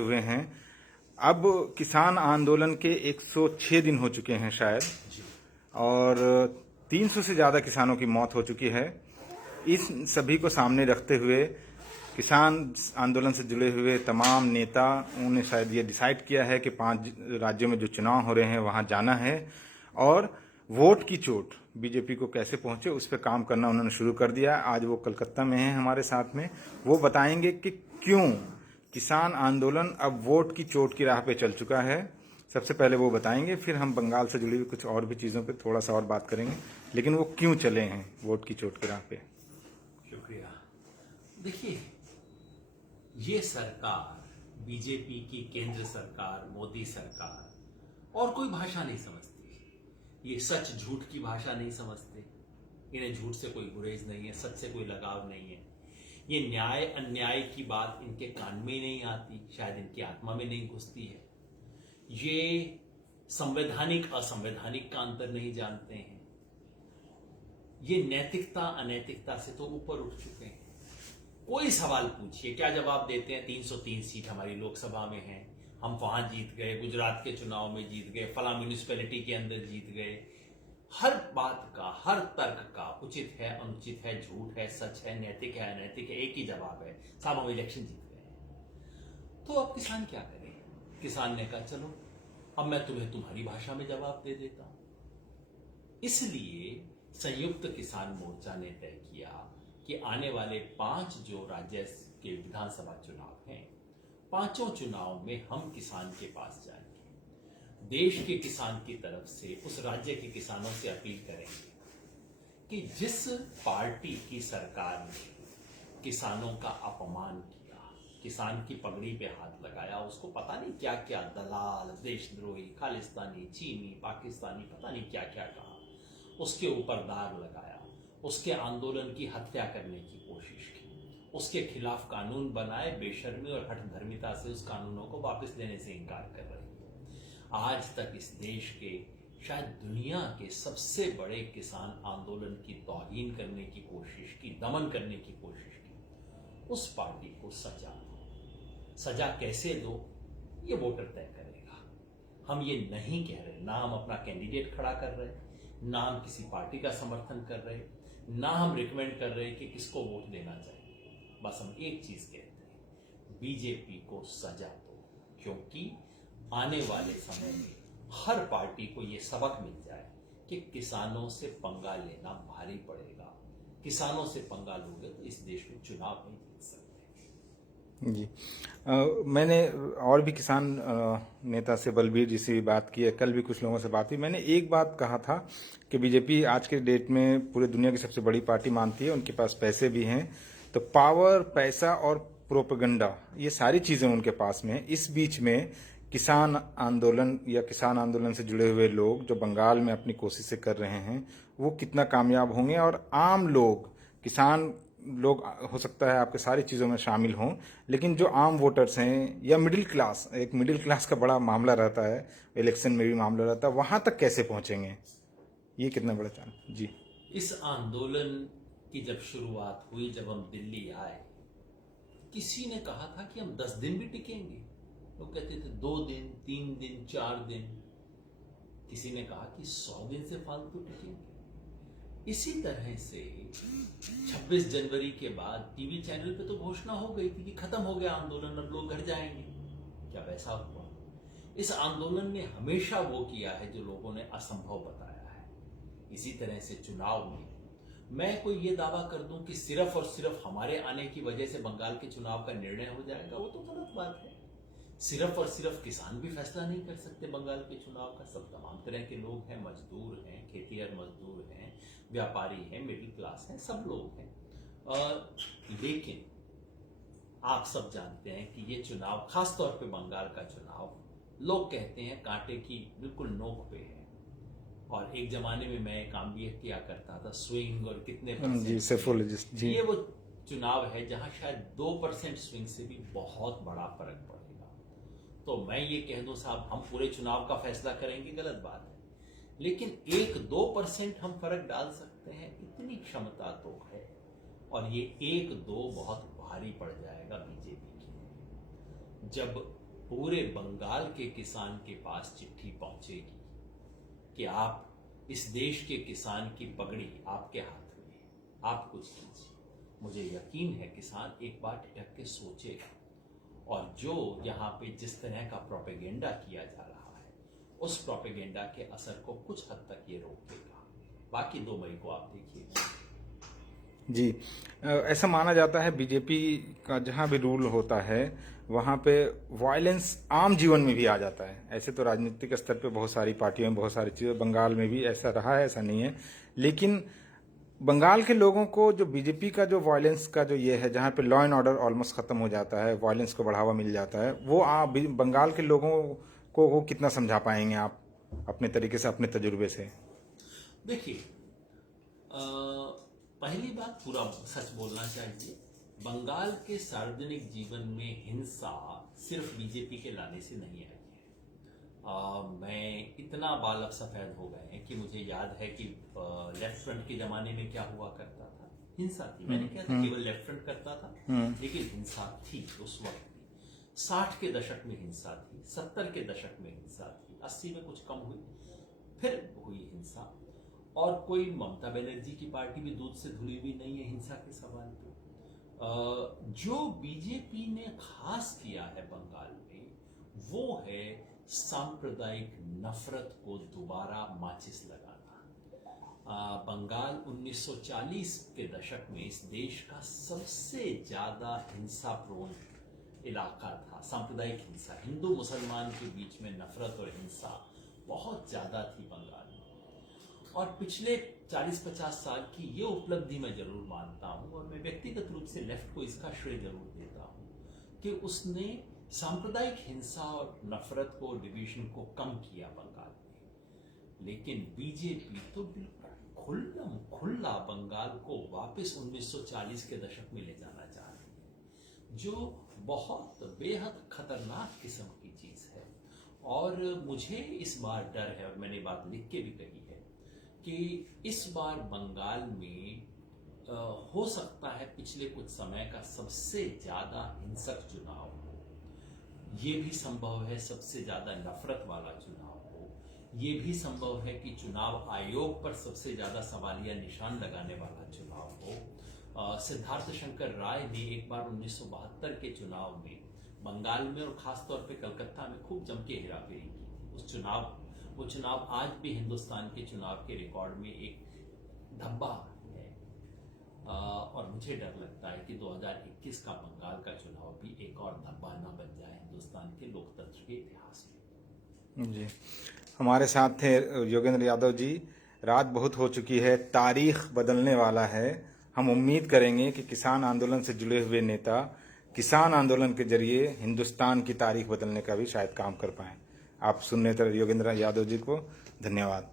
हुए हैं। अब किसान आंदोलन के 106 दिन हो चुके हैं शायद, और 300 से ज़्यादा किसानों की मौत हो चुकी है। इस सभी को सामने रखते हुए किसान आंदोलन से जुड़े हुए तमाम नेता उन्होंने शायद ये डिसाइड किया है कि 5 राज्यों में जो चुनाव हो रहे हैं वहां जाना है और वोट की चोट बीजेपी को कैसे पहुंचे उस पर काम करना उन्होंने शुरू कर दिया। आज वो कलकत्ता में हैं हमारे साथ में। वो बताएंगे कि क्यों किसान आंदोलन अब वोट की चोट की राह पे चल चुका है। सबसे पहले वो बताएंगे, फिर हम बंगाल से जुड़ी हुई कुछ और भी चीज़ों पे थोड़ा सा और बात करेंगे, लेकिन वो क्यों चले हैं वोट की चोट की राह पे। शुक्रिया। देखिए, ये सरकार बीजेपी की केंद्र सरकार, मोदी सरकार और कोई भाषा नहीं समझती। ये सच झूठ की भाषा नहीं समझते। इन्हें झूठ से कोई गुरेज नहीं है, सच से कोई लगाव नहीं है। ये न्याय अन्याय की बात इनके कान में ही नहीं आती, शायद इनकी आत्मा में नहीं घुसती है। ये संवैधानिक असंवैधानिक का अंतर नहीं जानते हैं। ये नैतिकता अनैतिकता से तो ऊपर उठ चुके हैं। कोई सवाल पूछिए, क्या जवाब देते हैं? 303 सीट हमारी लोकसभा में है, हम वहां जीत गए, गुजरात के चुनाव में जीत गए, फला म्यूनिसिपैलिटी के अंदर जीत गए। हर बात का, हर तर्क का उचित है, अनुचित है, झूठ है, सच है, नैतिक है, अनैतिक है, एक ही जवाब है, साहब हम इलेक्शन जीत गए। तो अब किसान क्या करे? किसान ने कहा चलो अब मैं तुम्हें तुम्हारी भाषा में जवाब दे देता हूं। इसलिए संयुक्त किसान मोर्चा ने तय किया कि आने वाले 5 जो राज्य के विधानसभा चुनाव हैं, पांचों चुनाव में हम किसान के पास जाएंगे, देश के किसान की तरफ से उस राज्य के किसानों से अपील करेंगे कि जिस पार्टी की सरकार ने किसानों का अपमान किया, किसान की पगड़ी पे हाथ लगाया, उसको पता नहीं क्या क्या दलाल, देशद्रोही, खालिस्तानी, चीनी, पाकिस्तानी, पता नहीं क्या क्या कहा, उसके ऊपर दाग लगाया, उसके आंदोलन की हत्या करने की कोशिश की, उसके खिलाफ कानून बनाए, बेशर्मी और हठधर्मिता से उस कानूनों को वापस लेने से इनकार कर रहे हैं। आज तक इस देश के, शायद दुनिया के सबसे बड़े किसान आंदोलन की तौहीन करने की कोशिश की, दमन करने की कोशिश की, उस पार्टी को सजा दो। सजा कैसे दो ये वोटर तय करेगा। हम ये नहीं कह रहे, ना हम अपना कैंडिडेट खड़ा कर रहे, ना हम किसी पार्टी का समर्थन कर रहे, ना हम रिकमेंड कर रहे कि किसको वोट देना चाहिए। बस हम एक चीज कहते हैं, बीजेपी को सजा दो, क्योंकि आने वाले समय में हर पार्टी को यह सबक मिल जाए कि किसानों से पंगा लेना भारी पड़ेगा। किसानों से पंगा लोगे तो इस देश में चुनाव नहीं जीत सकते। जी, मैंने और भी किसान नेता से, बलबीर जी से भी बात की है, कल भी कुछ लोगों से बात हुई। मैंने एक बात कहा था कि बीजेपी आज के डेट में पूरे दुनिया की सबसे बड़ी पार्टी मानती है, उनके पास पैसे भी हैं, तो पावर, पैसा और प्रोपेगेंडा, ये सारी चीज़ें उनके पास में है। इस बीच में किसान आंदोलन या किसान आंदोलन से जुड़े हुए लोग जो बंगाल में अपनी कोशिशें कर रहे हैं वो कितना कामयाब होंगे, और आम लोग, किसान लोग हो सकता है आपके सारी चीज़ों में शामिल हों, लेकिन जो आम वोटर्स हैं या मिडिल क्लास, एक मिडिल क्लास का बड़ा मामला रहता है, इलेक्शन में भी मामला रहता है, वहां तक कैसे पहुंचेंगे, ये कितना बड़ा चांस। जी, इस आंदोलन की जब शुरुआत हुई, जब हम दिल्ली आए, किसी ने कहा था कि हम 10 दिन भी टिकेंगे। लोग कहते थे 2 दिन, 3 दिन, 4 दिन। किसी ने कहा कि 100 दिन से फालतू टिकेंगे। इसी तरह से 26 जनवरी के बाद टीवी चैनल पे तो घोषणा हो गई थी कि खत्म हो गया आंदोलन, अब लोग घर जाएंगे। क्या वैसा हुआ? इस आंदोलन ने हमेशा वो किया है जो लोगों ने असंभव बताया है। इसी तरह से चुनाव में मैं कोई ये दावा कर दूं कि सिर्फ और सिर्फ हमारे आने की वजह से बंगाल के चुनाव का निर्णय हो जाएगा, वो तो गलत बात है। सिर्फ और सिर्फ किसान भी फैसला नहीं कर सकते बंगाल के चुनाव का। सब तमाम तरह के लोग हैं, मजदूर हैं, खेतिहर मजदूर हैं, व्यापारी हैं, मिडिल क्लास हैं, सब लोग हैं। लेकिन आप सब जानते हैं कि ये चुनाव, खासतौर पे बंगाल का चुनाव, लोग कहते हैं कांटे की बिल्कुल नोक पे है। और एक जमाने में मैं काम भी किया करता था, स्विंग और कितने सेफोलॉजिस्ट जी। ये वो चुनाव है जहां शायद 2% स्विंग से भी बहुत बड़ा फर्क पड़ेगा। तो मैं ये कह दूं साहब हम पूरे चुनाव का फैसला करेंगे, गलत बात है, लेकिन 1-2% हम फर्क डाल सकते हैं, इतनी क्षमता तो है। और ये 1-2 बहुत भारी पड़ जाएगा बीजेपी की। जब पूरे बंगाल के किसान के पास चिट्ठी पहुंचेगी कि आप इस देश के किसान की पगड़ी आपके हाथ में है, आप कुछ कीजिए। मुझे यकीन है किसान एक बार ठिठक के सोचेगा और जो यहाँ पे जिस तरह का प्रोपेगेंडा किया जा रहा है उस प्रोपेगेंडा के असर को कुछ हद तक ये रोकेगा। बाकी 2 मई को आप देखिए। जी, ऐसा माना जाता है बीजेपी का जहां भी रूल होता है वहां पे वायलेंस आम जीवन में भी आ जाता है। ऐसे तो राजनीतिक स्तर पे बहुत सारी पार्टियों में बहुत सारी चीज़ें, बंगाल में भी ऐसा रहा है, ऐसा नहीं है। लेकिन बंगाल के लोगों को जो बीजेपी का जो वायलेंस का जो ये है, जहाँ पे लॉ एंड ऑर्डर ऑलमोस्ट खत्म हो जाता है, वायलेंस को बढ़ावा मिल जाता है, वो आप बंगाल के लोगों को वो कितना समझा पाएंगे आप अपने तरीके से, अपने तजुर्बे से? देखिए, पहली बात पूरा सच बोलना चाहिए। बंगाल के सार्वजनिक जीवन में हिंसा सिर्फ बीजेपी के लाने से नहीं आई है। मैं इतना बाल अब सफेद हो गए हैं कि मुझे याद है कि लेफ्ट फ्रंट के जमाने में क्या हुआ करता था, हिंसा थी। मैंने क्या था, केवल लेफ्ट फ्रंट करता था, लेकिन हिंसा थी उस वक्त भी। 60 के दशक में हिंसा थी, 70 के दशक में हिंसा थी, 80 में कुछ कम हुई, फिर हुई हिंसा। और कोई ममता बनर्जी की पार्टी भी दूध से धुली हुई नहीं है हिंसा के सवाल पे। जो बीजेपी ने खास किया है बंगाल में वो है सांप्रदायिक नफरत को दोबारा माचिस लगाना। बंगाल 1940 के दशक में इस देश का सबसे ज्यादा हिंसा प्रोन इलाका था। सांप्रदायिक हिंसा, हिंदू मुसलमान के बीच में नफरत और हिंसा बहुत ज्यादा थी बंगाल में। और पिछले 40-50 साल की ये उपलब्धि मैं जरूर मानता हूं और मैं व्यक्तिगत रूप से लेफ्ट को इसका श्रेय जरूर देता हूं कि उसने सांप्रदायिक हिंसा और नफरत को, डिवीजन को कम किया बंगाल में। लेकिन बीजेपी तो बिल्कुल खुल्ला बंगाल को वापस 1940 के दशक में ले जाना चाह रही है, जो बहुत बेहद खतरनाक किस्म की चीज है। और मुझे इस बार डर है, और मैंने बात लिख के भी कही है, कि इस बार बंगाल में हो सकता है पिछले कुछ समय का सबसे ज्यादा हिंसक चुनाव हो। ये भी संभव है सबसे ज्यादा नफरत वाला चुनाव हो। ये भी संभव है कि चुनाव आयोग पर सबसे ज्यादा सवालिया निशान लगाने वाला चुनाव हो। सिद्धार्थ शंकर राय ने एक बार 1972 के चुनाव में बंगाल में और खासतौर पे कलकत्ता में खूब जम के हेराफेरी की। वो चुनाव आज भी हिंदुस्तान के चुनाव के रिकॉर्ड में एक धब्बा है। और मुझे डर लगता है कि 2021 का बंगाल का चुनाव भी एक और धब्बा न बन जाए हिंदुस्तान के लोकतंत्र के इतिहास में। जी, हमारे साथ थे योगेंद्र यादव जी। रात बहुत हो चुकी है, तारीख बदलने वाला है। हम उम्मीद करेंगे कि किसान आंदोलन से जुड़े हुए नेता किसान आंदोलन के जरिए हिंदुस्तान की तारीख बदलने का भी शायद काम कर पाएं। आप सुनने तरह योगेंद्र यादव जी को धन्यवाद।